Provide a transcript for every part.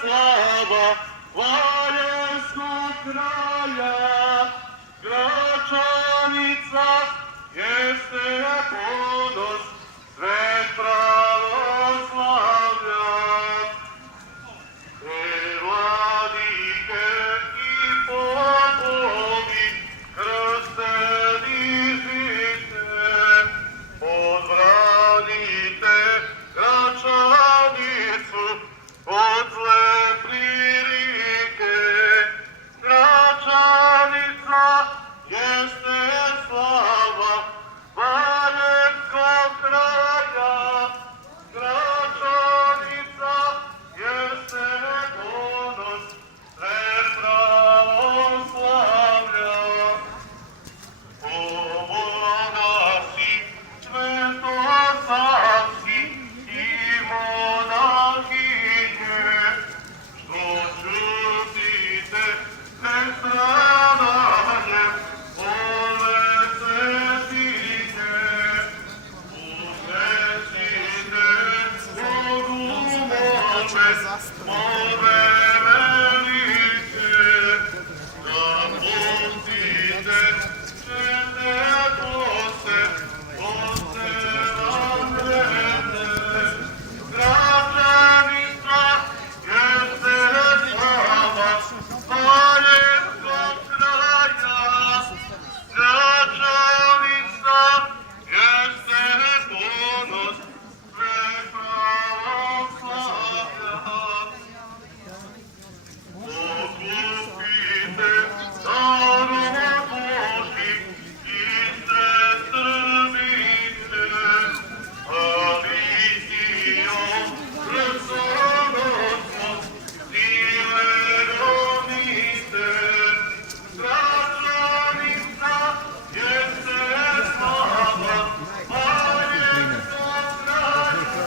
слава Валенского края, Gračanica jeste ponos svet pravoslavlja. Vladike i popovi krsteni žite, odbranite Gračanicu od zle prilike. Gračanica jeste slava Valenskog kraja, Gračanica jeste ponos svet pravoslavlja. Monasi, svetosavci i monahinje, što čutite nestradanjem ove svetine, usrećite Bogu mome velike, da pustite čete kose, kose vam vredne. Gračanica jeste slava Valenskog kraja, Gračanica jeste ponos svet pravoslavlja. Okupite narod Božji i sred Srbije, Alisijom krstonosnom sile ronite. Gračanica jeste slava Valenskog kraja,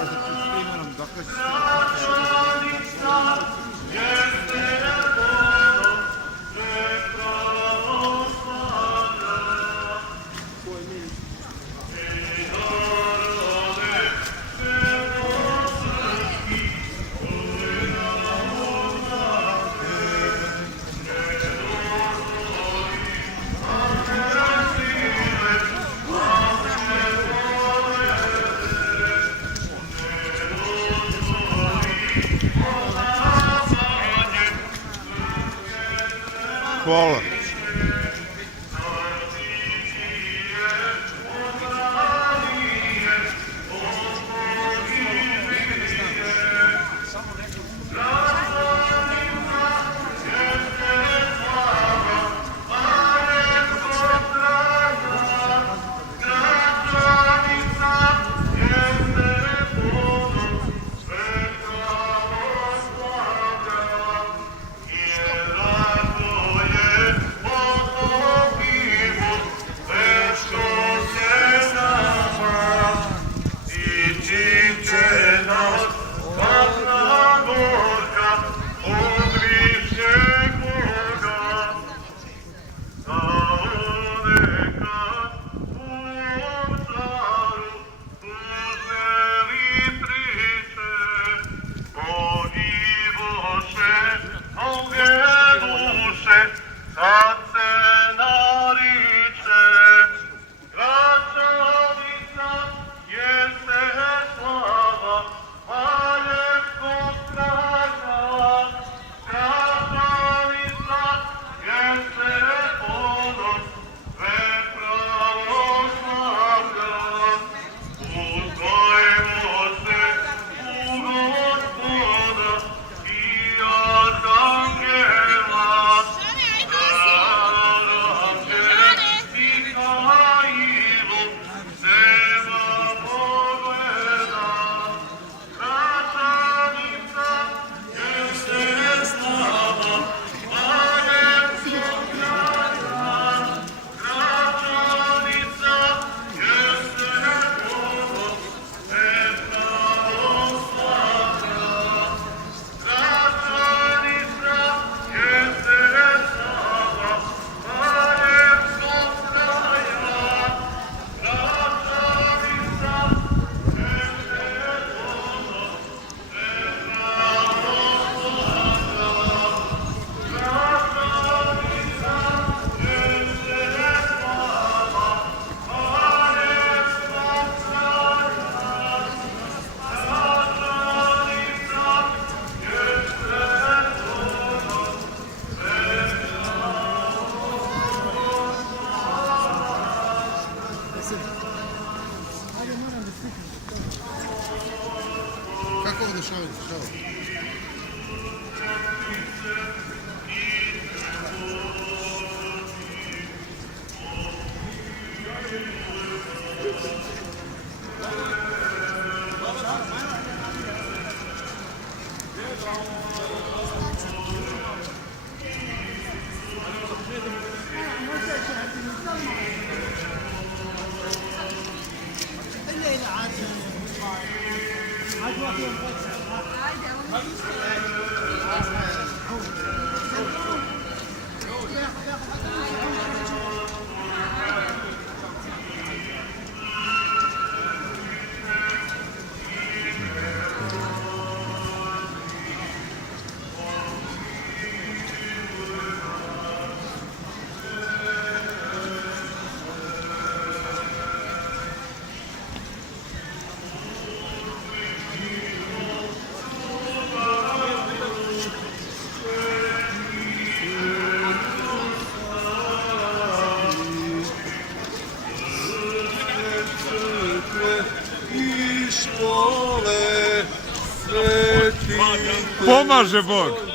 Gračanica jeste ponos svet pravoslavlja. Ej narode svetosrpski, čuj nam oznake, ne dozvoli agresije, naše povede, ne dozvoli odavanje Hvala. Kad se nariče, Gračanica jeste slava Valenskog kraja, Gračanica jeste ponos svet pravoslavlja. Uzgojmo se u Gospoda i arhangela, Gračanica jeste slava Valenskog kraja. Pomaže Bog.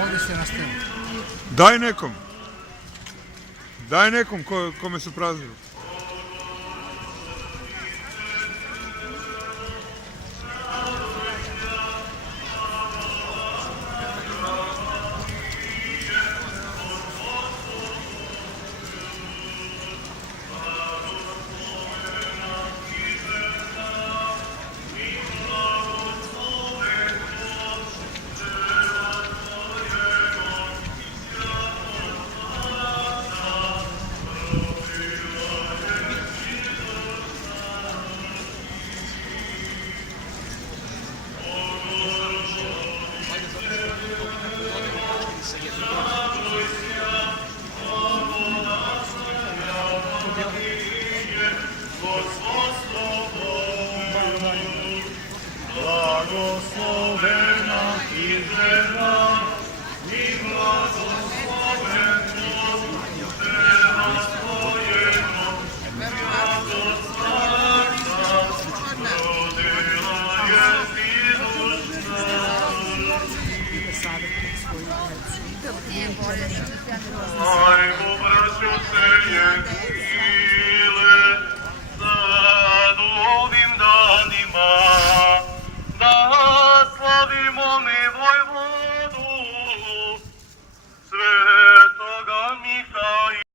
Ovdje ste na stenu. Daj nekom. Daj nekom kome su prazni ruke. Blagoslovena Izraela, i blagosloven Bog Tvojego, od starca rodila je Izusa. Ajmo, braćo, se je